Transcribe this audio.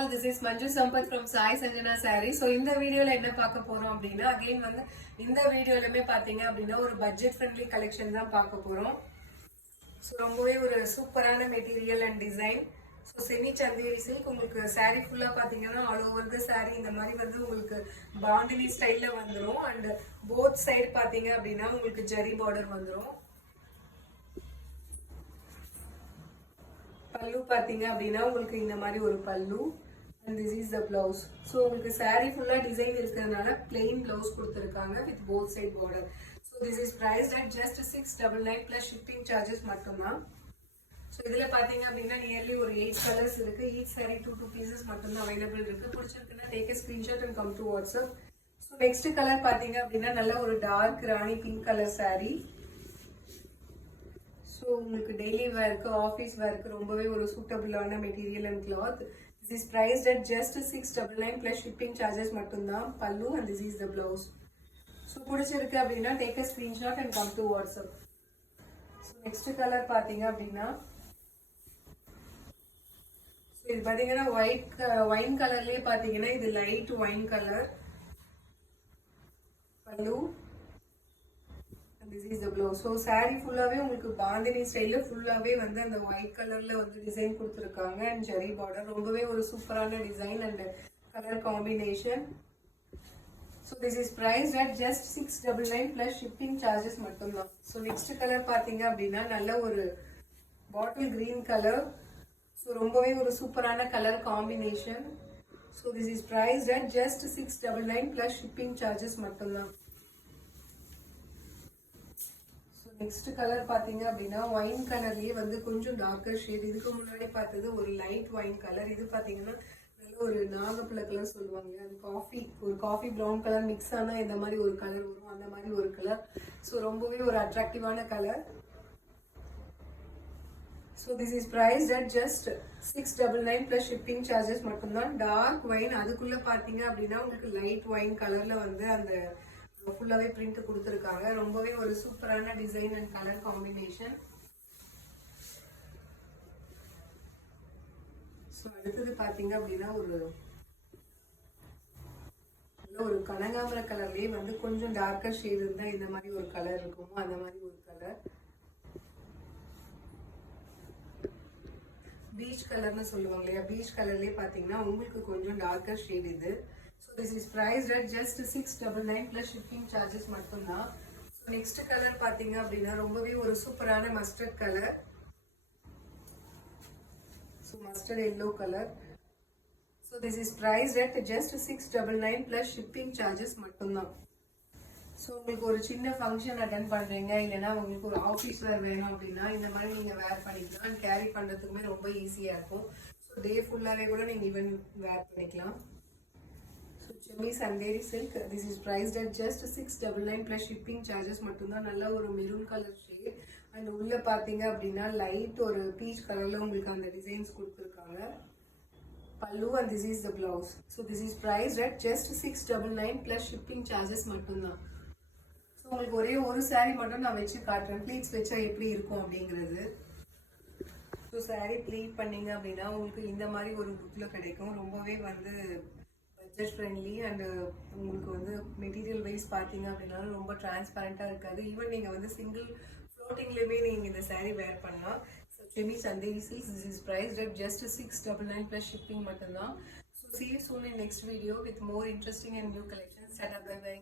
all, this is Manju Sampath from Sai Sanjana Saree. So இந்த வீடியோல என்ன பார்க்க போறோம் அப்படின்னா அகைன் வந்து இந்த வீடியோலமே பாத்தீங்க அப்படின்னா ஒரு பட்ஜெட் ஃப்ரெண்ட்லி கலெக்ஷன் தான் பார்க்க போறோம். ஸோ ரொம்பவே ஒரு சூப்பரான material and design. So semi Chanderi silk உங்களுக்கு சாரீ ஃபுல்லாக பார்த்தீங்கன்னா ஆல் ஓவர் த சாரீ இந்த மாதிரி வந்து உங்களுக்கு பாந்தினி ஸ்டைலில் வந்துடும். அண்ட் போத் சைடு பார்த்தீங்க அப்படின்னா உங்களுக்கு ஜரி பார்டர் வந்துடும். பல்லு பார்த்தீங்க அப்படின்னா உங்களுக்கு இந்த மாதிரி ஒரு pallu and this is the blouse. So உங்களுக்கு சாரீ ஃபுல்லாக டிசைன் இருக்கிறதுனால பிளெயின் பிளவுஸ் கொடுத்துருக்காங்க with both side border. So this is priced at just 699 plus shipping charges மட்டும்தான். ஸோ இதில் பார்த்தீங்க அப்படின்னா நியர்லி ஒரு 8 கலர்ஸ் இருக்கு. ஈச் சாரீ 2 பீசஸ் மட்டும்தான் அவைலபிள் இருக்கு. பிடிச்சிருக்குன்னா take a screenshot and come to WhatsApp. So next colour பார்த்தீங்க அப்படின்னா நல்ல ஒரு dark rani pink colour sari. So உங்களுக்கு டெய்லி வேர்க்கு ஆஃபீஸ் வேர்க்கு ரொம்பவே ஒரு சூட்டபிளான material and cloth. This is priced at just 699 plus shipping charges மட்டும்தான். பல்லு and this is the blouse. So பிடிச்சிருக்கு அப்படின்னா take a screenshot and come to WhatsApp. So next colour பார்த்தீங்க அப்படின்னா ஸோ இது பார்த்தீங்கன்னா ஒயின் கலர்லேயே பார்த்தீங்கன்னா இது லைட் ஒயின் கலர். பல்லு this is the blouse. So saree ஃபுல்லாவே உங்களுக்கு பாந்தினி ஸ்டைல்ல ஃபுல்லாவே வந்து அந்த ஒயிட் கலர்ல வந்து டிசைன் கொடுத்திருக்காங்க அண்ட் ஜரி பார்டர். ரொம்பவே ஒரு சூப்பரான design and colour combination. So this is priced at just 699 plus shipping charges மட்டும்தான். So next கலர் பாத்தீங்க அப்படின்னா நல்ல ஒரு பாட்டில் கிரீன் கலர். ஸோ ரொம்பவே ஒரு சூப்பரான colour combination. So this is priced at just 699 plus shipping charges மட்டும்தான். Next colour பாத்தீங்க அப்படின்னா ஒயின் கலர்லயே வந்து கொஞ்சம் டார்க்கர் ஷேட். இதுக்கு முன்னாடி பார்த்தது ஒரு லைட் ஒயின் கலர். இது பாத்தீங்கன்னா நல்ல ஒரு நாகப்பழ கலர் சொல்லுவாங்க. அது காஃபி ப்ரௌன் கலர் மிக்ஸ் ஆனா இந்த மாதிரி ஒரு கலர் வரும், அந்த மாதிரி ஒரு கலர். ஸோ ரொம்பவே ஒரு அட்ராக்டிவான கலர். So this is priced at just 699 plus shipping charges மட்டும்தான். டார்க் ஒயின் அதுக்குள்ள பாத்தீங்க அப்படின்னா உங்களுக்கு லைட் ஒயின் கலர்ல வந்து அந்த ஃபுல்லாவே பிரிண்ட் கொடுத்துருக்காங்க. ரொம்பவே ஒரு சூப்பரான design and colour combination. So அடுத்தது பாத்தீங்க அப்படின்னா ஒரு கனகாம்பர கலர்லயே வந்து கொஞ்சம் டார்க்கர் ஷேட் இருந்தா இந்த மாதிரி ஒரு கலர் இருக்குமோ அந்த மாதிரி ஒரு கலர். பீச் கலர்னு சொல்லுவாங்க இல்லையா, பீச் கலர்லயே பாத்தீங்கன்னா உங்களுக்கு கொஞ்சம் டார்க்கர் ஷேட் இது. So this is priced at just 699 plus shipping charges மட்டும்தான். So next color பாத்தீங்க அப்படின்னா ரொம்பவே ஒரு சூப்பரான mustard colour. So mustard yellow color. So this is priced at just 699 plus shipping charges மட்டும்தான். ஸோ உங்களுக்கு ஒரு சின்ன ஃபங்க்ஷன் அட்டன் பண்ணுறீங்க இல்லைன்னா உங்களுக்கு ஒரு ஆஃபீஸ் வேர் வேணும் அப்படின்னா இந்த மாதிரி நீங்கள் வேர் பண்ணிக்கலாம். கேரி பண்ணுறதுக்குமே ரொம்ப ஈஸியாக இருக்கும். ஸோ டே ஃபுல்லாகவே கூட நீங்கள் ஈவன் வேர் பண்ணிக்கலாம். Semi Chanderi silk. This is priced at just 699 plus shipping charges மட்டும்தான். நல்ல ஒரு மெரூன் கலர் ஷேட் அண்ட் உள்ள பாத்தீங்க அப்படின்னா லைட் ஒரு பீச் கலர்ல உங்களுக்கு அந்த டிசைன்ஸ் கொடுத்துருக்காங்க. பல்லு and this is the blouse. So this is priced at just 699 plus shipping charges மட்டும்தான். ஸோ உங்களுக்கு ஒரே ஒரு சாரீ மட்டும் நான் வச்சு காட்டுறேன், ப்ளீட்ஸ் வச்சா எப்படி இருக்கும் அப்படிங்கிறது. ஸோ சாரீ ப்ளீட் பண்ணீங்க அப்படின்னா உங்களுக்கு இந்த மாதிரி ஒரு லுக்ல கிடைக்கும். ரொம்பவே வந்து பட்ஜெட் ஃப்ரெண்ட்லி அண்ட் உங்களுக்கு வந்து மெட்டீரியல் வைஸ் பார்த்தீங்க அப்படின்னா ரொம்ப டிரான்ஸ்பரண்டாக இருக்காது. ஈவன் நீங்கள் வந்து சிங்கிள் ஃப்ளோட்டிங்லேயுமே நீங்கள் இந்த சாரீ வேர் பண்ணலாம். So semi Chanderi silks. This is priced at just 699 plus shipping மட்டும்தான். So see you soon in next video with more interesting and new collections. Bye bye.